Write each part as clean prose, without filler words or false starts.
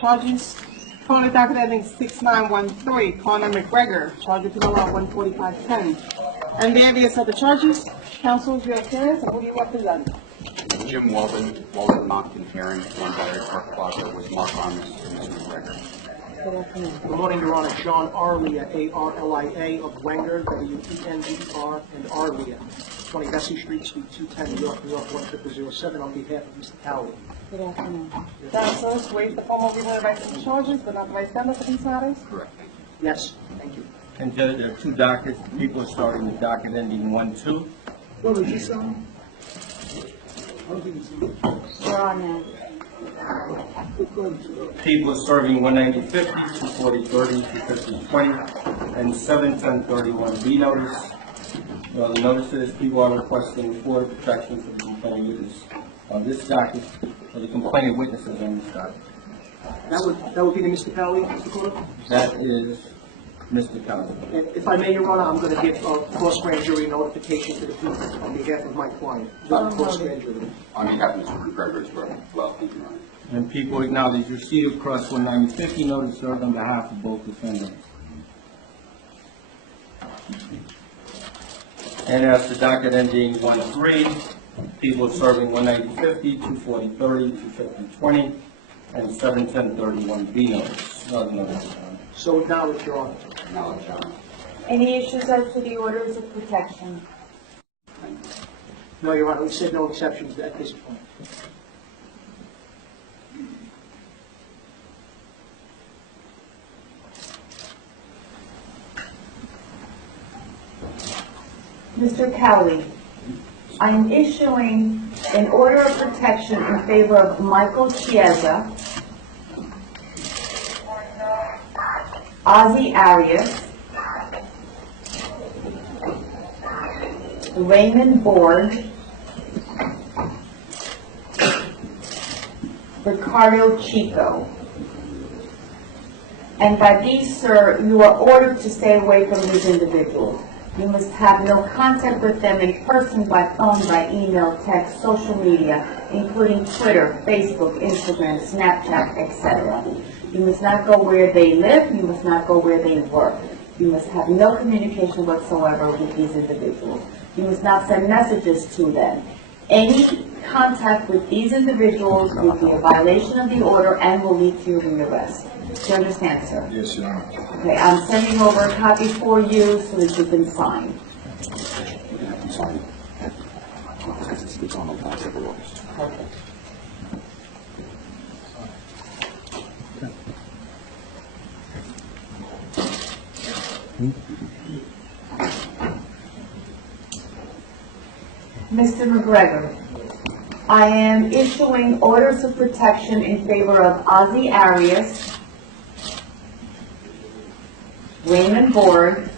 charges. Calling docket ending 6913, Conor McGregor, charged with penal law 14510. And various other charges. Counsel, is your appearance, and who do you represent? Jim Walden, Moncton hearing, one by Park Plaza with Mark Armis and Mr. McGregor. Good morning, Your Honor. Sean Arlia, A-R-L-I-A, of Wenger, W-E-N-G-R, and Arlia, 20 Bessie Street, Suite 210, New York, New York, 10007, on behalf of Mr. Cowley. Good afternoon. Counsel, waive the formal reading of the rights and charges, but not the rights for these matters? Correct. Yes, thank you. And Judge, there are two dockets. People are starting with docket ending 1-2. What was this on? You're on now. People are serving 190-50, 240-30, 250-20, and 710-31B notice. The notice is people are requesting for protection for the complaining witness on this docket, for the complaining witnesses on this docket. That would be to Mr. Cowley, Mr. Clerk? That is Mr. Cowley. And if I may, Your Honor, I'm going to give a cross-grand jury notification to the people on behalf of my client. Cross-grand jury. On behalf of Mr. McGregor as well, thank you, Your Honor. And people acknowledge receipt of cross 190-50 notice served on behalf of both defendants. And as to docket ending 1-3, people are serving 190-50, 240-30, 250-20, and 710-31B notice. Other notice. So acknowledge, Your Honor. Acknowledge, Your Honor. Any issues as to the orders of protection? Thank you. No, Your Honor, we said no exceptions at this point. Mr. Cowley, I am issuing an order of protection in favor of Michael Chiesa, Ozzie Arias, Raymond Borg, Ricardo Chico. And by these, sir, you are ordered to stay away from these individuals. You must have no contact with them in person, by phone, by email, text, social media, including Twitter, Facebook, Instagram, Snapchat, etc. You must not go where they live. You must not go where they work. You must have no communication whatsoever with these individuals. You must not send messages to them. Any contact with these individuals will be a violation of the order and will lead to your rearrest. Do you understand, sir? Yes, Your Honor. Okay, I'm sending over a copy for you so that you can sign. I'm sorry. It's on the last several orders. Okay. Mr. McGregor, I am issuing orders of protection in favor of Ozzie Arias, Raymond Borg,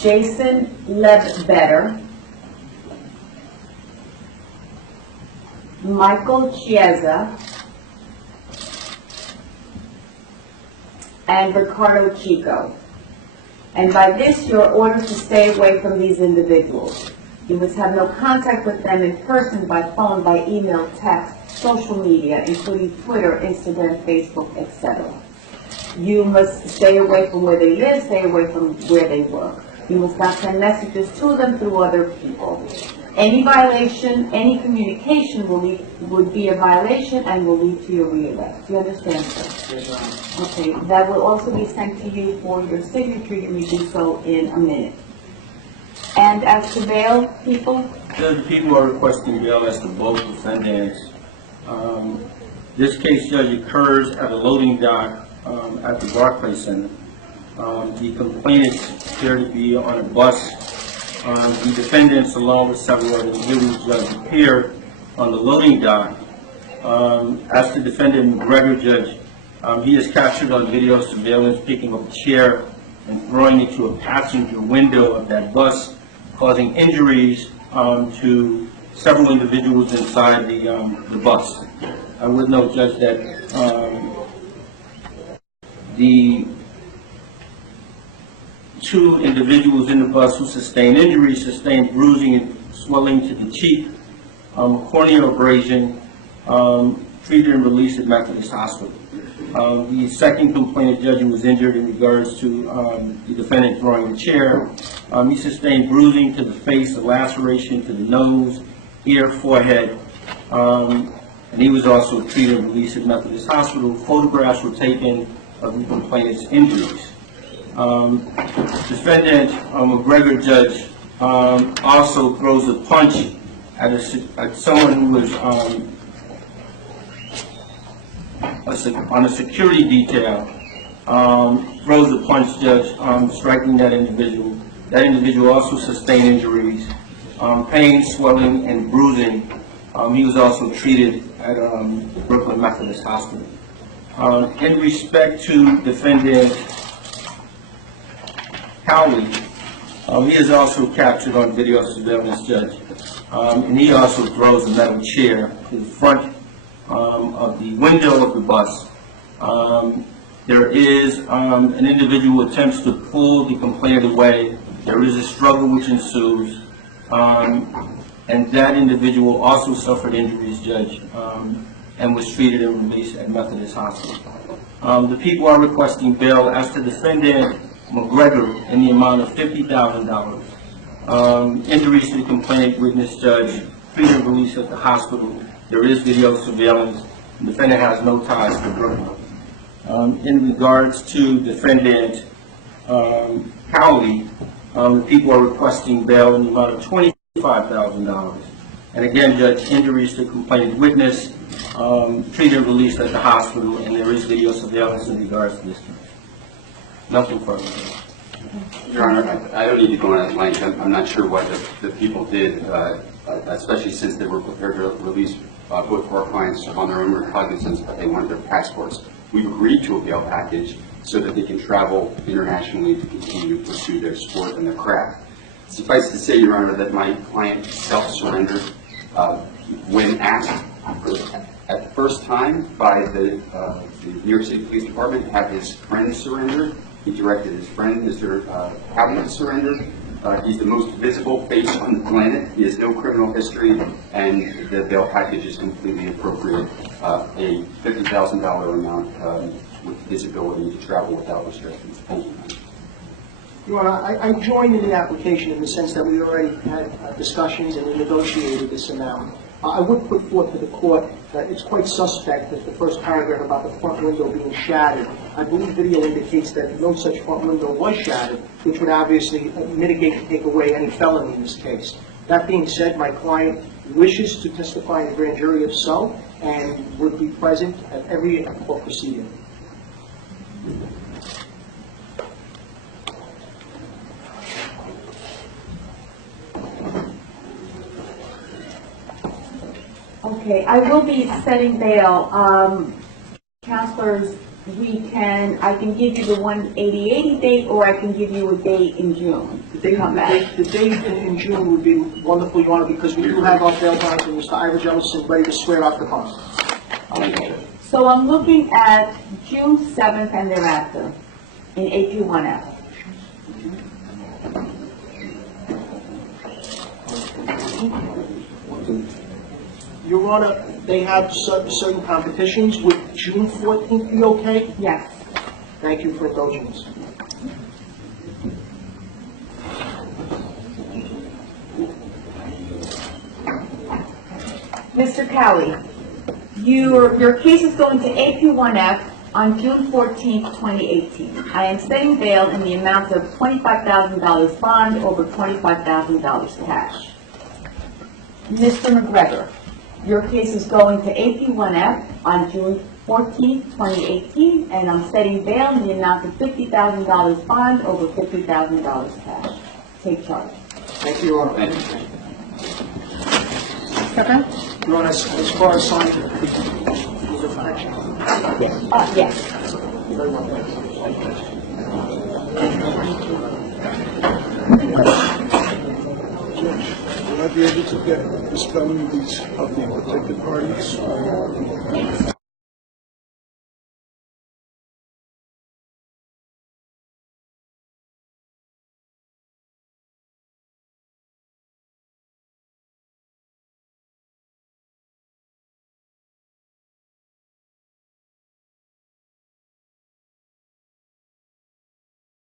Jason Ledbetter, Michael Chiesa, and Ricardo Chico. And by this, you are ordered to stay away from these individuals. You must have no contact with them in person, by phone, by email, text, social media, including Twitter, Instagram, Facebook, etc. You must stay away from where they live, stay away from where they work. You must not send messages to them through other people. Any violation, any communication would be a violation and will lead to your rearrest. Do you understand, sir? Yes, Your Honor. Okay, that will also be sent to you for your signature. You may do so in a minute. And as to bail, people? Judge, people are requesting bail as to both defendants. This case, Judge, occurs at a loading dock at the Barclays Center. The complainants appear to be on a bus. The defendants, along with several other individuals, Judge, appeared on the loading dock. As to defendant McGregor, Judge, he is captured on video surveillance picking up a chair and throwing it to a passenger window of that bus, causing injuries to several individuals inside the bus. I would note, Judge, that the two individuals in the bus who sustained injuries sustained bruising and swelling to the cheek, corneal abrasion, treated and released at Methodist Hospital. The second complainant, judge, who was injured in regards to the defendant throwing the chair, he sustained bruising to the face, a laceration to the nose, ear, forehead, and he was also treated and released at Methodist Hospital. Photographs were taken of the complainant's injuries. Defendant McGregor, judge, also throws a punch at someone who was on a security detail, throws a punch, judge, striking that individual. That individual also sustained injuries, pain, swelling, and bruising. He was also treated at Brooklyn Methodist Hospital. In respect to defendant Cowley, he is also captured on video surveillance, judge, and he also throws a metal chair to the front of the window of the bus. There is an individual who attempts to pull the complainant away. There is a struggle which ensues, and that individual also suffered injuries, judge, and was treated and released at Methodist Hospital. The people are requesting bail as to defendant McGregor in the amount of $50,000. Injuries to the complainant witness, judge, treated and released at the hospital. There is video surveillance. The defendant has no ties to Brooklyn. In regards to defendant Cowley, the people are requesting bail in the amount of $25,000. And again, judge, injuries to complainant witness, treated and released at the hospital, and there is video surveillance in regards to this case. Nothing further. Your Honor, I don't need to go on that length. I'm not sure what the people did, especially since they were prepared to release both of our clients on their own recognizance, but they wanted their passports. We've agreed to a bail package so that they can travel internationally to continue to pursue their sport and their craft. Suffice to say, Your Honor, that my client self-surrendered when asked at the first time by the New York City Police Department to have his friend surrender. He directed his friend, Mr. Cowley, to surrender. He's the most visible face on the planet. He has no criminal history, and the bail package is completely appropriate. A $50,000 amount with his ability to travel without restrictions. Thank you. Your Honor, I joined in the application in the sense that we already had discussions and we negotiated this amount. I would put forth to the court that it's quite suspect that the first paragraph about the front window being shattered, I believe video indicates that no such front window was shattered, which would obviously mitigate and take away any felony in this case. That being said, my client wishes to testify in the grand jury if so, and would be present at every court proceeding. Okay, I will be setting bail. Counselors, I can give you the 180 date, or I can give you a date in June to come back. The date in June would be wonderful, Your Honor, because we do have our bail bonds and Mr. Ira Jellison ready to swear out the bonds. So I'm looking at June 7th and thereafter in AP1F. Your Honor, they have certain competitions. Would June 14th be okay? Yes. Thank you for indulging us. Mr. Cowley, your case is going to AP1F on June 14th, 2018. I am setting bail in the amount of $25,000 bond over $25,000 cash. Mr. McGregor, your case is going to AP1F on June 14th, 2018, and I'm setting bail in the amount of $50,000 bond over $50,000 cash. Take charge. Thank you, Your Honor. Thank you. Okay. Your Honor, as far as signing the pleas of action. Yes. Very well. Will I be able to get the spelling of the protected parties?